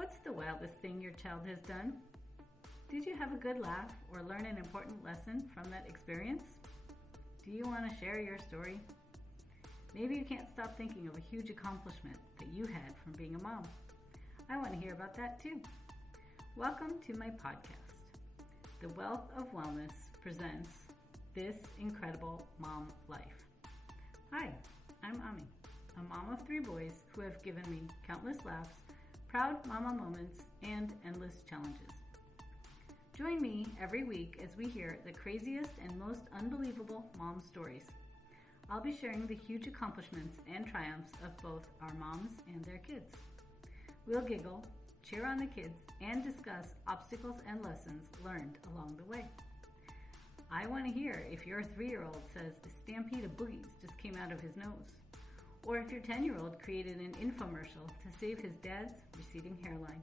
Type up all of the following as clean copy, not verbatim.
What's the wildest thing your child has done? Did you have a good laugh or learn an important lesson from that experience? Do you want to share your story? Maybe you can't stop thinking of a huge accomplishment that you had from being a mom. I want to hear about that too. Welcome to my podcast. The Wealth of Wellness presents This Incredible Mom Life. Hi, I'm Ami, a mom of 3 boys who have given me countless laughs, proud mama moments, and endless challenges. Join me every week as we hear the craziest and most unbelievable mom stories. I'll be sharing the huge accomplishments and triumphs of both our moms and their kids. We'll giggle, cheer on the kids, and discuss obstacles and lessons learned along the way. I want to hear if your 3-year-old says a stampede of boogies just came out of his nose, or if your 10-year-old created an infomercial to save his dad's receding hairline,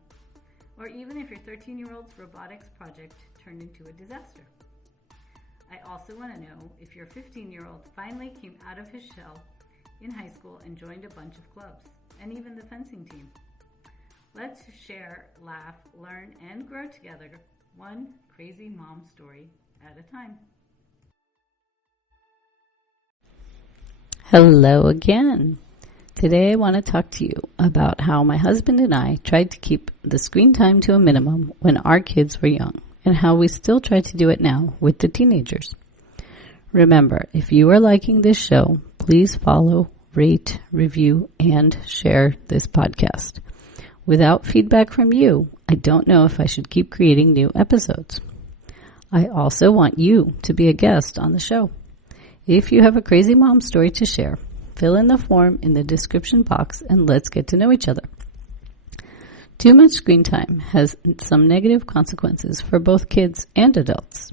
or even if your 13-year-old's robotics project turned into a disaster. I also want to know if your 15-year-old finally came out of his shell in high school and joined a bunch of clubs, and even the fencing team. Let's share, laugh, learn, and grow together, one crazy mom story at a time. Hello again. Today I want to talk to you about how my husband and I tried to keep the screen time to a minimum when our kids were young, and how we still try to do it now with the teenagers. Remember, if you are liking this show, please follow, rate, review, and share this podcast. Without feedback from you, I don't know if I should keep creating new episodes. I also want you to be a guest on the show. If you have a crazy mom story to share, fill in the form in the description box and let's get to know each other. Too much screen time has some negative consequences for both kids and adults.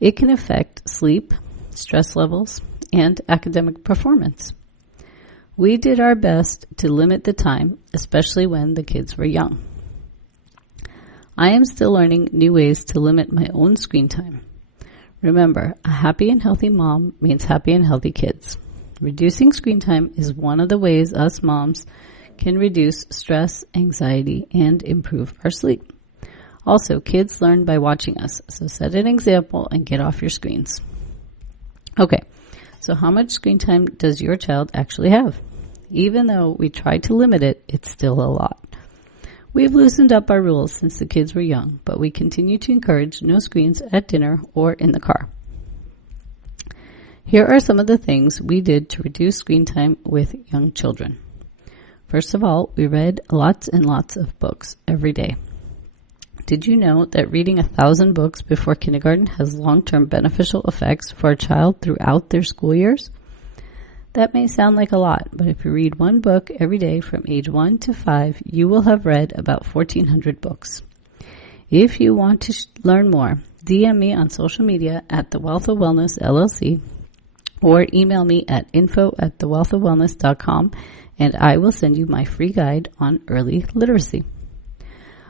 It can affect sleep, stress levels, and academic performance. We did our best to limit the time, especially when the kids were young. I am still learning new ways to limit my own screen time. Remember, a happy and healthy mom means happy and healthy kids. Reducing screen time is one of the ways us moms can reduce stress, anxiety, and improve our sleep. Also, kids learn by watching us, so set an example and get off your screens. Okay, so how much screen time does your child actually have? Even though we try to limit it, it's still a lot. We've loosened up our rules since the kids were young, but we continue to encourage no screens at dinner or in the car. Here are some of the things we did to reduce screen time with young children. First of all, we read lots and lots of books every day. Did you know that reading 1,000 books before kindergarten has long-term beneficial effects for a child throughout their school years? That may sound like a lot, but if you read 1 book every day from age 1 to 5, you will have read about 1,400 books. If you want to learn more, DM me on social media at The Wealth of Wellness LLC, or email me at info@thewealthofwellness.com, and I will send you my free guide on early literacy.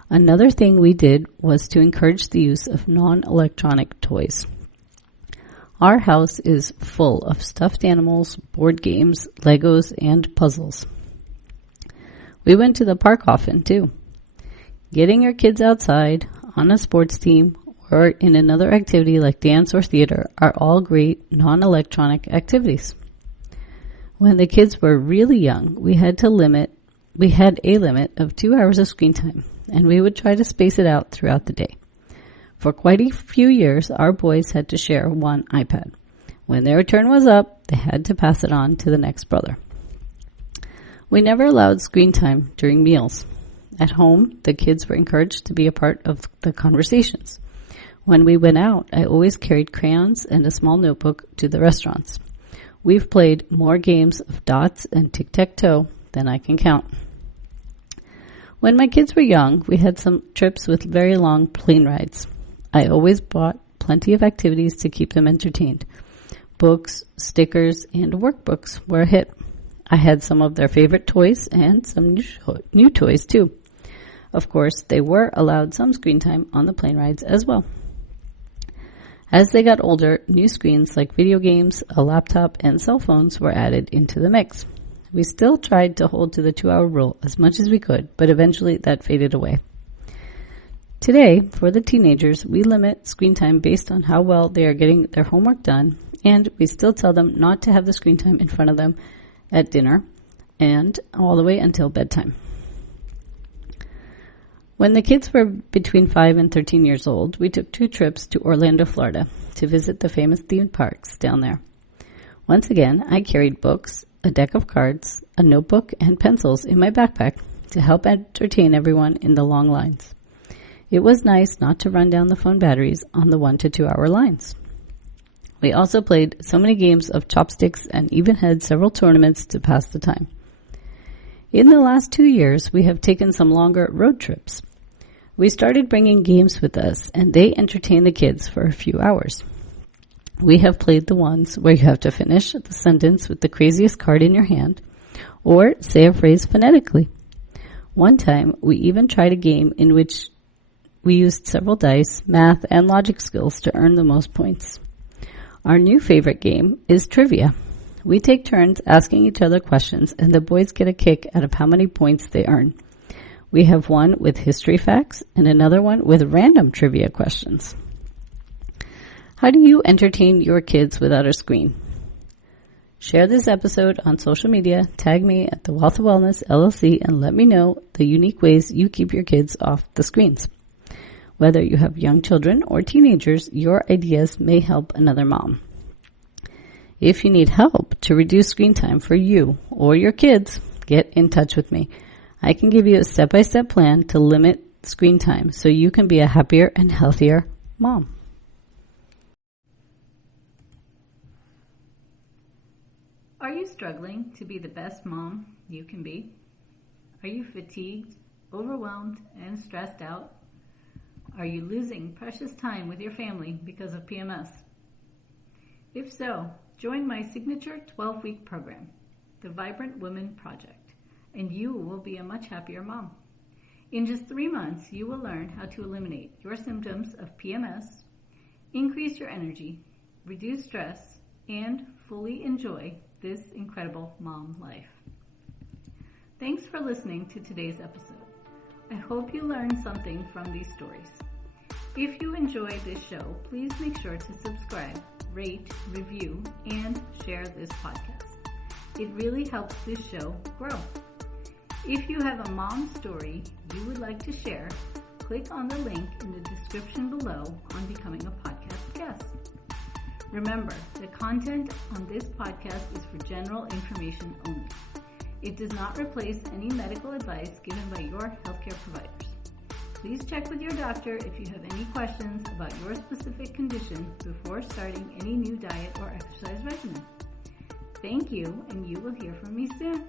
Another thing we did was to encourage the use of non-electronic toys. Our house is full of stuffed animals, board games, Legos, and puzzles. We went to the park often, too. Getting your kids outside, on a sports team, or in another activity like dance or theater are all great non-electronic activities. When the kids were really young, we had a limit of 2 hours of screen time, and we would try to space it out throughout the day. For quite a few years, our boys had to share 1 iPad. When their turn was up, they had to pass it on to the next brother. We never allowed screen time during meals. At home, the kids were encouraged to be a part of the conversations. When we went out, I always carried crayons and a small notebook to the restaurants. We've played more games of dots and tic-tac-toe than I can count. When my kids were young, we had some trips with very long plane rides. I always bought plenty of activities to keep them entertained. Books, stickers, and workbooks were a hit. I had some of their favorite toys and some new toys too. Of course, they were allowed some screen time on the plane rides as well. As they got older, new screens like video games, a laptop, and cell phones were added into the mix. We still tried to hold to the 2-hour rule as much as we could, but eventually that faded away. Today, for the teenagers, we limit screen time based on how well they are getting their homework done, and we still tell them not to have the screen time in front of them at dinner and all the way until bedtime. When the kids were between 5 and 13 years old, we took 2 trips to Orlando, Florida to visit the famous theme parks down there. Once again, I carried books, a deck of cards, a notebook, and pencils in my backpack to help entertain everyone in the long lines. It was nice not to run down the phone batteries on the 1 to 2 hour lines. We also played so many games of chopsticks and even had several tournaments to pass the time. In the last 2 years, we have taken some longer road trips. We started bringing games with us, and they entertain the kids for a few hours. We have played the ones where you have to finish the sentence with the craziest card in your hand, or say a phrase phonetically. One time, we even tried a game in which we used several dice, math, and logic skills to earn the most points. Our new favorite game is trivia. We take turns asking each other questions, and the boys get a kick out of how many points they earn. We have one with history facts and another one with random trivia questions. How do you entertain your kids without a screen? Share this episode on social media, tag me at the Wealth of Wellness LLC, and let me know the unique ways you keep your kids off the screens. Whether you have young children or teenagers, your ideas may help another mom. If you need help to reduce screen time for you or your kids, get in touch with me. I can give you a step-by-step plan to limit screen time so you can be a happier and healthier mom. Are you struggling to be the best mom you can be? Are you fatigued, overwhelmed, and stressed out? Are you losing precious time with your family because of PMS? If so, join my signature 12-week program, the Vibrant Women Project, and you will be a much happier mom. In just 3 months, you will learn how to eliminate your symptoms of PMS, increase your energy, reduce stress, and fully enjoy this incredible mom life. Thanks for listening to today's episode. I hope you learned something from these stories. If you enjoyed this show, please make sure to subscribe, rate, review, and share this podcast. It really helps this show grow. If you have a mom story you would like to share, click on the link in the description below on becoming a podcast guest. Remember, the content on this podcast is for general information only. It does not replace any medical advice given by your healthcare providers. Please check with your doctor if you have any questions about your specific condition before starting any new diet or exercise regimen. Thank you, and you will hear from me soon.